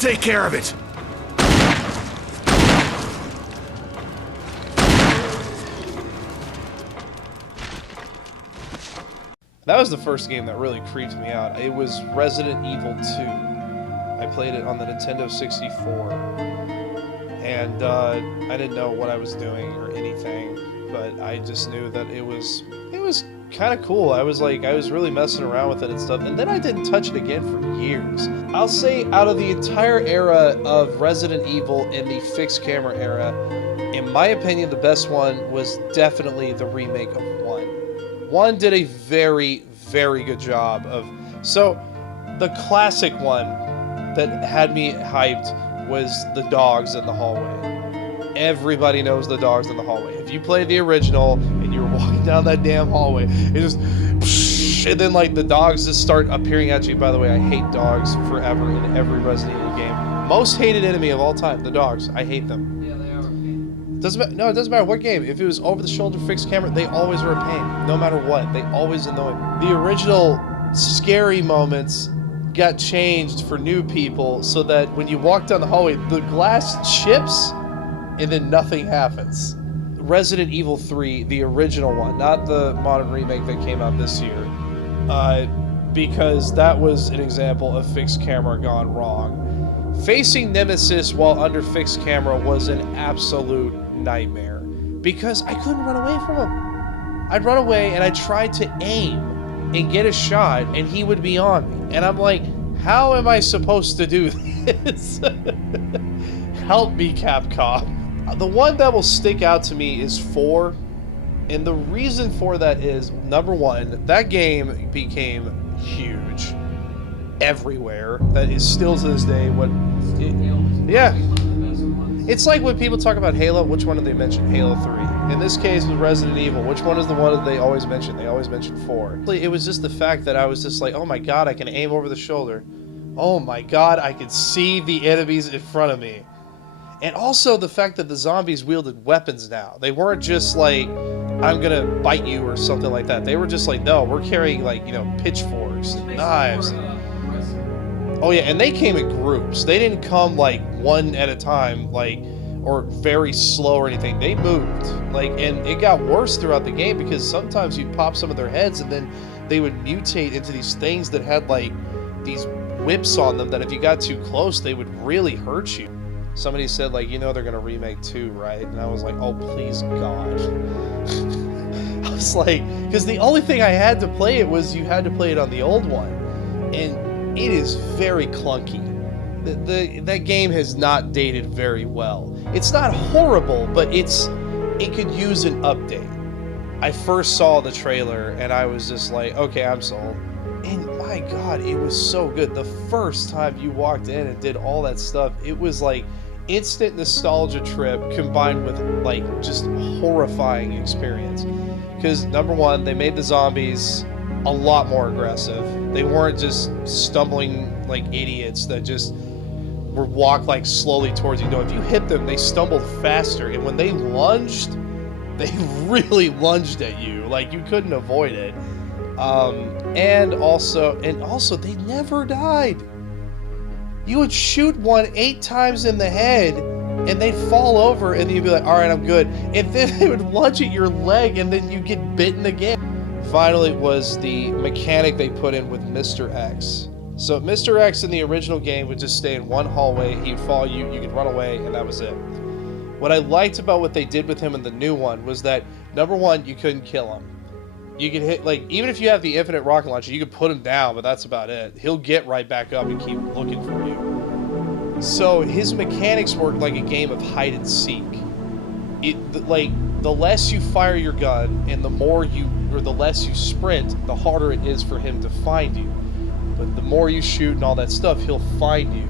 take care of it. That was the first game that really creeped me out. It was Resident Evil 2. I played it on the Nintendo 64. And I didn't know what I was doing or anything, but I just knew that it was kind of cool. I was really messing around with it and stuff, and then I didn't touch it again for years. I'll say out of the entire era of Resident Evil in the fixed camera era, in my opinion, the best one was definitely the remake of 1. 1 did a very, very good job of... So, the classic one that had me hyped was the dogs in the hallway. Everybody knows the dogs in the hallway. If you play the original and you're walking down that damn hallway, it just... And then, like, the dogs just start appearing at you. By the way, I hate dogs forever in every Resident Evil game. Most hated enemy of all time, the dogs. I hate them. It doesn't matter what game. If it was over-the-shoulder fixed camera, they always were a pain. No matter what, they always annoyed me. The original scary moments got changed for new people so that when you walk down the hallway, the glass chips and then nothing happens. Resident Evil 3, the original one, not the modern remake that came out this year, because that was an example of fixed camera gone wrong. Facing Nemesis while under fixed camera was an absolute nightmare because I couldn't run away from him. I'd run away and I tried to aim and get a shot and he would be on me. And I'm like, how am I supposed to do this? Help me, Capcom. The one that will stick out to me is 4. And the reason for that is, number one, that game became huge everywhere. That is still to this day what... Yeah. It's like when people talk about Halo, which one do they mention? Halo 3. In this case, with Resident Evil, which one is the one that they always mention? They always mention 4. It was just the fact that I was just like, oh my god, I can aim over the shoulder. Oh my god, I can see the enemies in front of me. And also the fact that the zombies wielded weapons now. They weren't just like, I'm gonna bite you or something like that. They were just like, no, we're carrying, like, you know, pitchforks and knives. Oh yeah, and they came in groups. They didn't come like one at a time, like, or very slow or anything. They moved, like, and it got worse throughout the game because sometimes you'd pop some of their heads and then they would mutate into these things that had like these whips on them that if you got too close, they would really hurt you. Somebody said, like, you know they're gonna remake 2, right? And I was like, oh please God. I was like, because the only thing I had to play it was you had to play it on the old one, and it is very clunky. That game has not dated very well. It's not horrible, but it could use an update. I first saw the trailer and I was just like, okay, I'm sold. And my God, it was so good. The first time you walked in and did all that stuff, it was like instant nostalgia trip combined with like just horrifying experience. Because number one, they made the zombies a lot more aggressive. They weren't just stumbling like idiots that just were walk like slowly towards you. No, if you hit them, they stumbled faster, and when they lunged, they really lunged at you. Like, you couldn't avoid it. And also they never died. You would shoot one 8 times in the head and they'd fall over and you'd be like, all right, I'm good. And then they would lunge at your leg and then you get bitten again. Finally was the mechanic they put in with Mr. X. So Mr. X in the original game would just stay in one hallway, he'd follow you, you could run away, and that was it. What I liked about what they did with him in the new one was that, number one, you couldn't kill him. You could hit, like, even if you have the infinite rocket launcher, you could put him down, but that's about it. He'll get right back up and keep looking for you. So his mechanics work like a game of hide and seek. The less you fire your gun and the less you sprint, the harder it is for him to find you. But the more you shoot and all that stuff, he'll find you.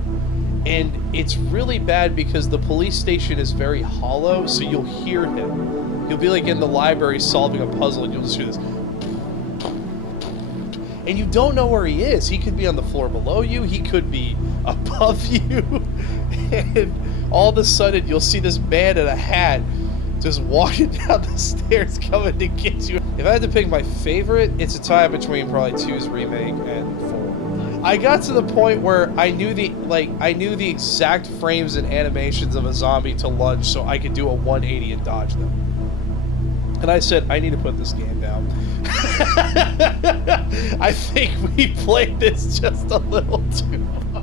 And it's really bad because the police station is very hollow, so you'll hear him. You'll be like in the library solving a puzzle and you'll just hear this. And you don't know where he is. He could be on the floor below you, he could be above you. And all of a sudden you'll see this man in a hat just walking down the stairs coming to get you. If I had to pick my favorite, it's a tie between probably 2's remake and 4. I got to the point where I knew the exact frames and animations of a zombie to lunge so I could do a 180 and dodge them. And I said, I need to put this game down. I think we played this just a little too much.